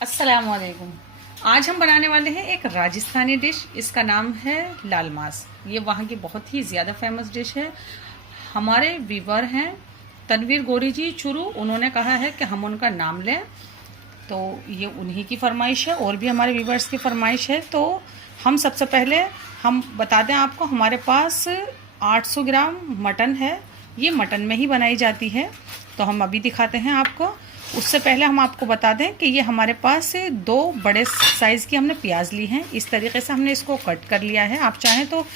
अस्सलामुअलैकुम। आज हम बनाने वाले हैं एक राजस्थानी डिश। इसका नाम है लाल मास। ये वहाँ की बहुत ही ज़्यादा फेमस डिश है। हमारे वीवर हैं तनवीर गोरी जी चुरू, उन्होंने कहा है कि हम उनका नाम लें, तो ये उन्हीं की फरमाइश है और भी हमारे वीवर्स की फरमाइश है। तो हम सबसे पहले हम बता दें आपको, हमारे पास 800 ग्राम मटन है। ये मटन में ही बनाई जाती है, तो हम अभी दिखाते हैं आपको। उससे पहले हम आपको बता दें कि ये हमारे पास 2 बड़े साइज़ की हमने प्याज ली हैं। इस तरीके से हमने इसको कट कर लिया है। आप चाहें तो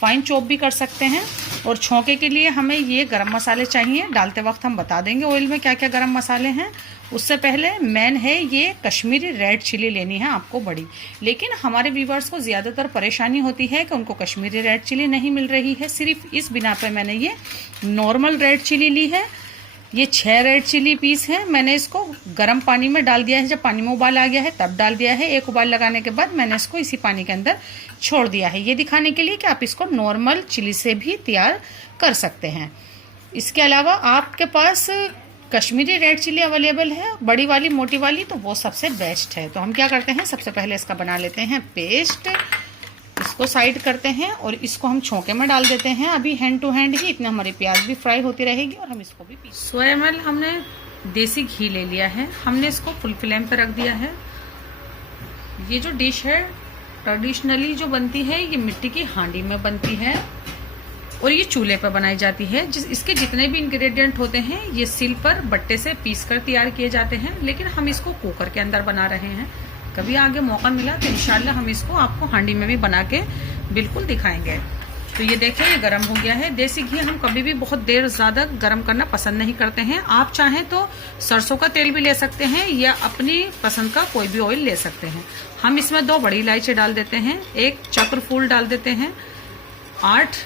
फाइन चॉप भी कर सकते हैं। और छौंके के लिए हमें ये गरम मसाले चाहिए। डालते वक्त हम बता देंगे ऑयल में क्या क्या गरम मसाले हैं। उससे पहले मेन है ये कश्मीरी रेड चिली लेनी है आपको बड़ी। लेकिन हमारे व्यूवर्स को ज़्यादातर परेशानी होती है कि उनको कश्मीरी रेड चिली नहीं मिल रही है। सिर्फ इस बिना पे मैंने ये नॉर्मल रेड चिली ली है। ये 6 रेड चिली पीस हैं। मैंने इसको गर्म पानी में डाल दिया है। जब पानी में उबाल आ गया है तब डाल दिया है। एक उबाल लगाने के बाद मैंने इसको इसी पानी के अंदर छोड़ दिया है, ये दिखाने के लिए कि आप इसको नॉर्मल चिली से भी तैयार कर सकते हैं। इसके अलावा आपके पास कश्मीरी रेड चिली अवेलेबल है, बड़ी वाली मोटी वाली, तो वो सबसे बेस्ट है। तो हम क्या करते हैं, सबसे पहले इसका बना लेते हैं पेस्ट। इसको साइड करते हैं और इसको हम छौंके में डाल देते हैं। अभी हैंड टू हैंड ही, इतने हमारी प्याज भी फ्राई होती रहेगी और हम इसको भी 100 ml हमने देसी घी ले लिया है। हमने इसको फुल फ्लेम पे रख दिया है। ये जो डिश है ट्रेडिशनली जो बनती है, ये मिट्टी की हांडी में बनती है और ये चूल्हे पर बनाई जाती है। इसके जितने भी इंग्रेडिएंट होते हैं ये सिल पर बट्टे से पीस कर तैयार किए जाते हैं, लेकिन हम इसको कुकर के अंदर बना रहे हैं। कभी आगे मौका मिला तो इंशाल्लाह हम इसको आपको हांडी में भी बना के बिल्कुल दिखाएंगे। तो ये देखें, ये गर्म हो गया है। देसी घी हम कभी भी बहुत देर ज़्यादा गर्म करना पसंद नहीं करते हैं। आप चाहें तो सरसों का तेल भी ले सकते हैं या अपनी पसंद का कोई भी ऑयल ले सकते हैं। हम इसमें 2 बड़ी इलायची डाल देते हैं, 1 चक्र फूल डाल देते हैं, 8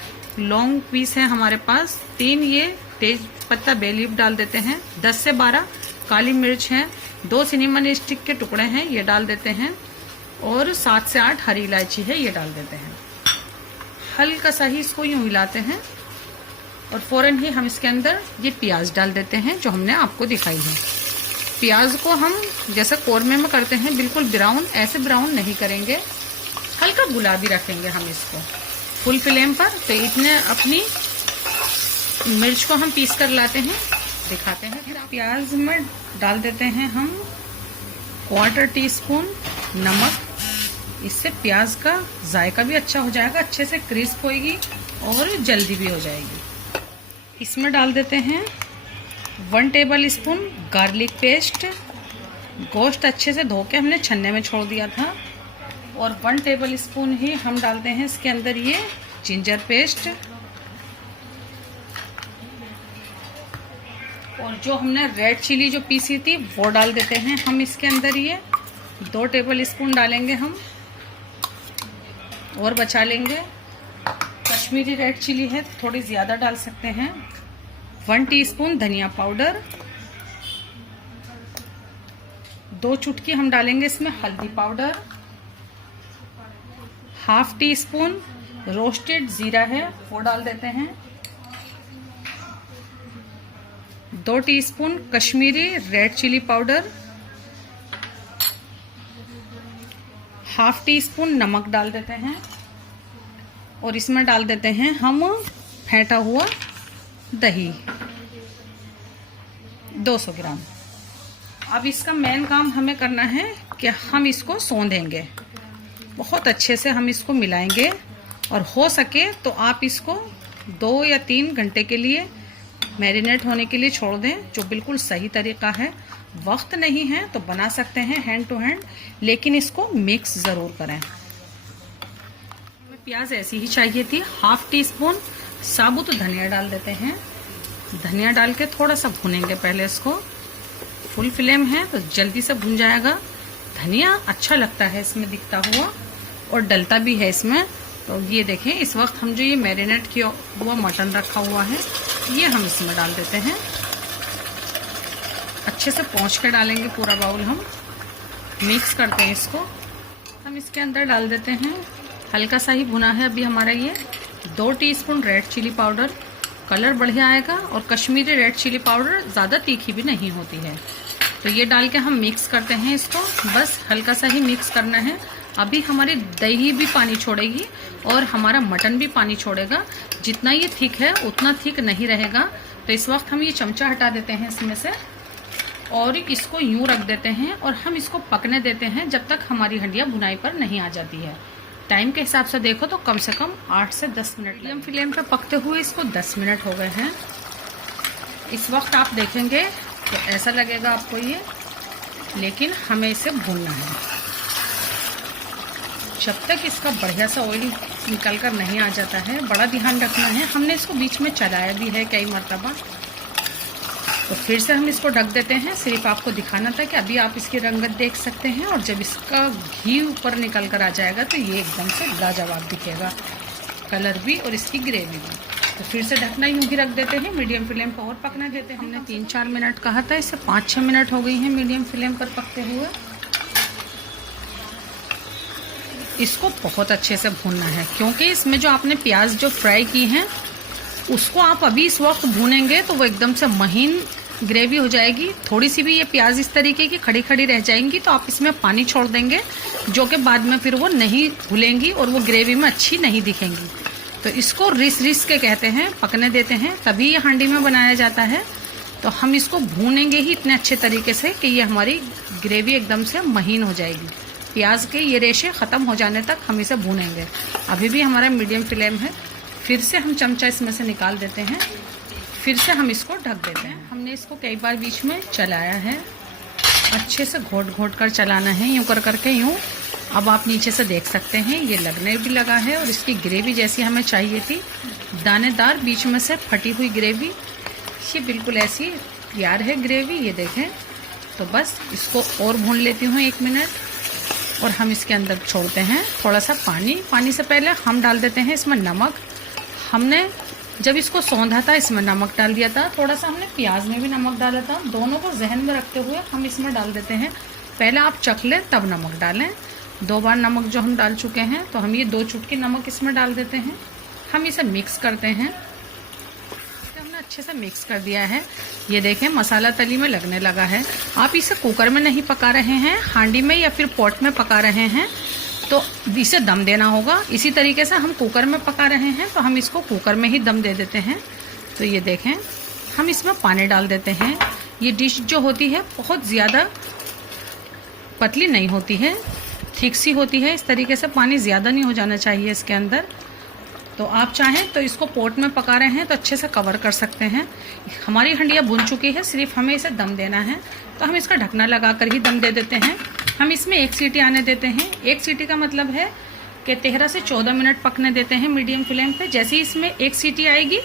लौंग पीस हैं हमारे पास, 3 ये तेज पत्ता बे लीफ डाल देते हैं, 10 से 12 काली मिर्च हैं, 2 सिनेमन स्टिक के टुकड़े हैं ये डाल देते हैं और 7 से 8 हरी इलायची है ये डाल देते हैं। हल्का सा ही इसको यूं हिलाते हैं और फौरन ही हम इसके अंदर ये प्याज डाल देते हैं जो हमने आपको दिखाई है। प्याज को हम जैसे कौरमे में करते हैं बिल्कुल ब्राउन, ऐसे ब्राउन नहीं करेंगे, हल्का गुलाबी रखेंगे हम इसको फुल फ्लेम पर। तो इतने अपनी मिर्च को हम पीस कर लाते हैं, दिखाते हैं। फिर प्याज में डाल देते हैं हम 1/4 टीस्पून नमक। इससे प्याज का जायका भी अच्छा हो जाएगा, अच्छे से क्रिस्प होएगी और जल्दी भी हो जाएगी। इसमें डाल देते हैं 1 टेबल स्पून गार्लिक पेस्ट। गोश्त अच्छे से धो के हमने छन्ने में छोड़ दिया था। और 1 टेबल स्पून ही हम डालते हैं इसके अंदर ये जिंजर पेस्ट। और जो हमने रेड चिली जो पीसी थी वो डाल देते हैं हम इसके अंदर। ये 2 टेबल स्पून डालेंगे हम और बचा लेंगे। कश्मीरी रेड चिली है, थोड़ी ज़्यादा डाल सकते हैं। 1 टीस्पून धनिया पाउडर, 2 चुटकी हम डालेंगे इसमें हल्दी पाउडर, 1/2 टीस्पून रोस्टेड जीरा है वो डाल देते हैं, 2 teaspoon Kashmiri red chilli powder, 1/2 teaspoon नमक डाल देते हैं और इसमें डाल देते हैं हम फेंटा हुआ दही 200 ग्राम। अब इसका मेन काम हमें करना है कि हम इसको सौंधेंगे, बहुत अच्छे से हम इसको मिलाएंगे और हो सके तो आप इसको 2 या 3 घंटे के लिए मैरिनेट होने के लिए छोड़ दें, जो बिल्कुल सही तरीका है। वक्त नहीं है तो बना सकते हैं हैंड टू हैंड, लेकिन इसको मिक्स ज़रूर करें। हमें प्याज ऐसी ही चाहिए थी। 1/2 टीस्पून साबुत धनिया डाल देते हैं। धनिया डाल के थोड़ा सा भुनेंगे पहले इसको। फुल फ्लेम है तो जल्दी से भुन जाएगा। धनिया अच्छा लगता है इसमें दिखता हुआ और डलता भी है इसमें। तो ये देखें, इस वक्त हम जो ये मैरिनेट किया हुआ मटन रखा हुआ है ये हम इसमें डाल देते हैं। अच्छे से पोंछ के डालेंगे, पूरा बाउल हम मिक्स करते हैं इसको। हम इसके अंदर डाल देते हैं, हल्का सा ही भुना है अभी हमारा ये, 2 teaspoon red chilli powder. Colour बढ़िया आएगा और कश्मीरी रेड चिली पाउडर ज़्यादा तीखी भी नहीं होती है। तो ये डाल के हम मिक्स करते हैं इसको, बस हल्का सा ही मिक्स करना है। अभी हमारी दही भी पानी छोड़ेगी और हमारा मटन भी पानी छोड़ेगा। जितना ये थिक है उतना थिक नहीं रहेगा। तो इस वक्त हम ये चमचा हटा देते हैं इसमें से और इसको यूं रख देते हैं और हम इसको पकने देते हैं जब तक हमारी हंडिया भुनाई पर नहीं आ जाती है। टाइम के हिसाब से देखो तो कम से कम 8 से 10 मिनट। मीडियम फ्लेम पे पकते हुए इसको 10 मिनट हो गए हैं। इस वक्त आप देखेंगे तो ऐसा लगेगा आपको ये, लेकिन हमें इसे भूनना है। जब तक इसका बढ़िया सा ऑयल निकल कर नहीं आ जाता है, बड़ा ध्यान रखना है। हमने इसको बीच में चलाया भी है कई मरतबा। तो फिर से हम इसको ढक देते हैं। सिर्फ आपको दिखाना था कि अभी आप इसकी रंगत देख सकते हैं और जब इसका घी ऊपर निकल कर आ जाएगा तो ये एकदम से लाजवाब दिखेगा, कलर भी और इसकी ग्रेवी भी। तो फिर से ढकना यूं ही रख देते हैं, मीडियम फ्लेम पर और पकने देते हैं। हमने 3-4 मिनट कहा था, इसे 5-6 मिनट हो गई हैं मीडियम फ्लेम पर पकते हुए। इसको बहुत अच्छे से भूनना है क्योंकि इसमें जो आपने प्याज जो फ्राई की हैं उसको आप अभी इस वक्त भूनेंगे तो वो एकदम से महीन ग्रेवी हो जाएगी। थोड़ी सी भी ये प्याज इस तरीके की खड़ी खड़ी रह जाएंगी तो आप इसमें पानी छोड़ देंगे, जो कि बाद में फिर वो नहीं घुलेंगी और वो ग्रेवी में अच्छी नहीं दिखेंगी। तो इसको रिस के कहते हैं, पकने देते हैं, तभी ये हांडी में बनाया जाता है। तो हम इसको भूनेंगे ही इतने अच्छे तरीके से कि ये हमारी ग्रेवी एकदम से महीन हो जाएगी। प्याज के ये रेशे ख़त्म हो जाने तक हम इसे भूनेंगे। अभी भी हमारा मीडियम फ्लेम है। फिर से हम चमचा इसमें से निकाल देते हैं, फिर से हम इसको ढक देते हैं। हमने इसको कई बार बीच में चलाया है, अच्छे से घोट कर चलाना है, यूं कर करके यूं। अब आप नीचे से देख सकते हैं ये लगने भी लगा है और इसकी ग्रेवी जैसी हमें चाहिए थी, दानेदार बीच में से फटी हुई ग्रेवी, ये बिल्कुल ऐसी तैयार है ग्रेवी। ये देखें। तो बस इसको और भून लेती हूँ 1 मिनट और हम इसके अंदर छोड़ते हैं थोड़ा सा पानी। पानी से पहले हम डाल देते हैं इसमें नमक। हमने जब इसको सौंधा था इसमें नमक डाल दिया था, थोड़ा सा हमने प्याज में भी नमक डाला था। दोनों को जहन में रखते हुए हम इसमें डाल देते हैं। पहले आप चख लें तब नमक डालें। 2 बार नमक जो हम डाल चुके हैं तो हम ये 2 चुटकी नमक इसमें डाल देते हैं। हम इसे मिक्स करते हैं। हमने अच्छे से मिक्स कर दिया है। ये देखें मसाला तली में लगने लगा है। आप इसे कुकर में नहीं पका रहे हैं, हांडी में या फिर पॉट में पका रहे हैं तो इसे दम देना होगा। इसी तरीके से हम कुकर में पका रहे हैं तो हम इसको कुकर में ही दम दे देते हैं। तो ये देखें, हम इसमें पानी डाल देते हैं। ये डिश जो होती है बहुत ज़्यादा पतली नहीं होती है, थिक सी होती है। इस तरीके से पानी ज़्यादा नहीं हो जाना चाहिए इसके अंदर। तो आप चाहें तो इसको पोट में पका रहे हैं तो अच्छे से कवर कर सकते हैं। हमारी हंडिया भुन चुकी है, सिर्फ हमें इसे दम देना है। तो हम इसका ढकना लगा कर ही दम दे देते हैं। हम इसमें 1 सीटी आने देते हैं। 1 सीटी का मतलब है कि 13 से 14 मिनट पकने देते हैं मीडियम फ्लेम पे। जैसे ही इसमें 1 सीटी आएगी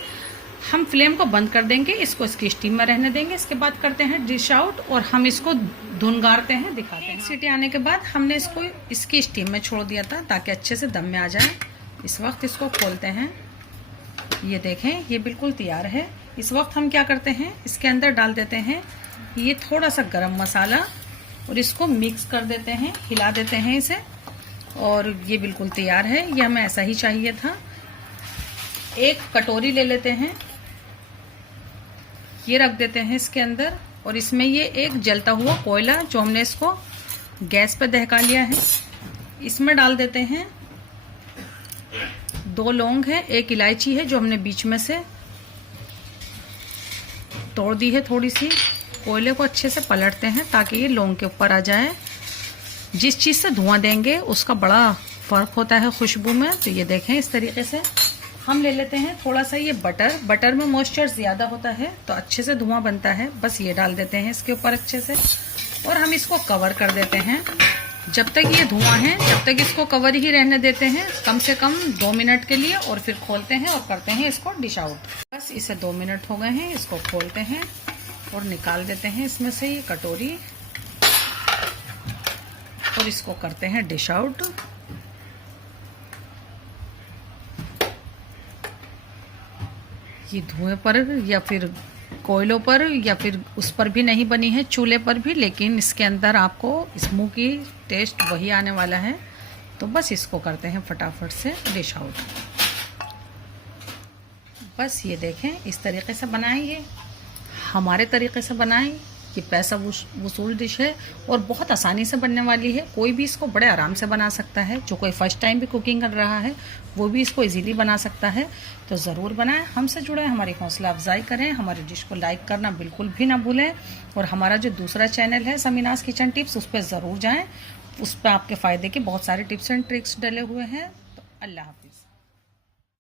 हम फ्लेम को बंद कर देंगे, इसको इसकी स्टीम में रहने देंगे। इसके बाद करते हैं डिश आउट और हम इसको धुनगारते हैं, दिखाते हैं। 1 सीटी आने के बाद हमने इसको इसकी स्टीम में छोड़ दिया था ताकि अच्छे से दम में आ जाए। इस वक्त इसको खोलते हैं। ये देखें, ये बिल्कुल तैयार है। इस वक्त हम क्या करते हैं, इसके अंदर डाल देते हैं ये थोड़ा सा गरम मसाला और इसको मिक्स कर देते हैं, हिला देते हैं इसे। और ये बिल्कुल तैयार है। ये हमें ऐसा ही चाहिए था। एक कटोरी ले लेते हैं, ये रख देते हैं इसके अंदर और इसमें ये एक जलता हुआ कोयला जो हमने इसको गैस पे दहका लिया है इसमें डाल देते हैं। 2 लौंग है, 1 इलायची है जो हमने बीच में से तोड़ दी है थोड़ी सी। कोयले को अच्छे से पलटते हैं ताकि ये लौंग के ऊपर आ जाए। जिस चीज़ से धुआं देंगे उसका बड़ा फर्क होता है खुशबू में। तो ये देखें, इस तरीके से हम ले लेते हैं थोड़ा सा ये बटर में मॉइस्चर ज़्यादा होता है तो अच्छे से धुआं बनता है। बस ये डाल देते हैं इसके ऊपर अच्छे से और हम इसको कवर कर देते हैं। जब तक ये धुआं है जब तक इसको कवर ही रहने देते हैं, कम से कम 2 मिनट के लिए। और फिर खोलते हैं और करते हैं इसको डिश आउट। बस इसे 2 मिनट हो गए हैं। इसको खोलते हैं और निकाल देते हैं इसमें से ये कटोरी और इसको करते हैं डिश आउट। ये धुएं पर या फिर कोयलों पर या फिर उस पर भी नहीं बनी है, चूल्हे पर भी, लेकिन इसके अंदर आपको स्मोकी टेस्ट वही आने वाला है। तो बस इसको करते हैं फटाफट से डिश आउट। बस ये देखें, इस तरीके से बनाएं, ये हमारे तरीके से बनाएं। ये पैसा वसूल डिश है और बहुत आसानी से बनने वाली है। कोई भी इसको बड़े आराम से बना सकता है। जो कोई फर्स्ट टाइम भी कुकिंग कर रहा है वो भी इसको इजीली बना सकता है। तो ज़रूर बनाएं, हमसे जुड़े, हमारी हौसला अफजाई करें, हमारी डिश को लाइक करना बिल्कुल भी ना भूलें। और हमारा जो दूसरा चैनल है समीनास किचन टिप्स, उस पर ज़रूर जाएँ। उस पर आपके फ़ायदे के बहुत सारे टिप्स एंड ट्रिक्स डले हुए हैं। तो अल्लाह हाफिज़।